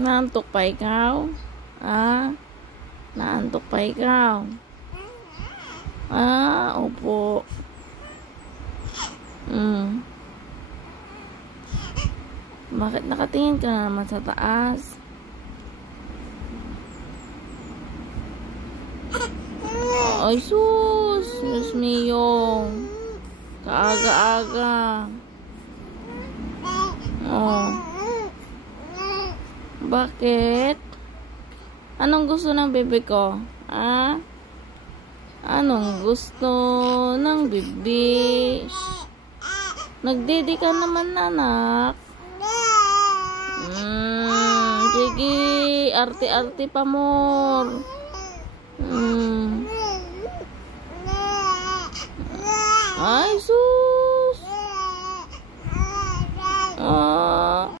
Naantok pa ikaw? Ah? Naantok pa ikaw? Opo. Bakit nakatingin ka na naman sa taas? Ay sus! Diyos mio! Kaaga-aga. Oh. Bakit? Anong gusto ng bebe ko? Anong gusto ng bebe? Nagdidi ka naman, anak. Sige, arte-arte pa more. Ay sus!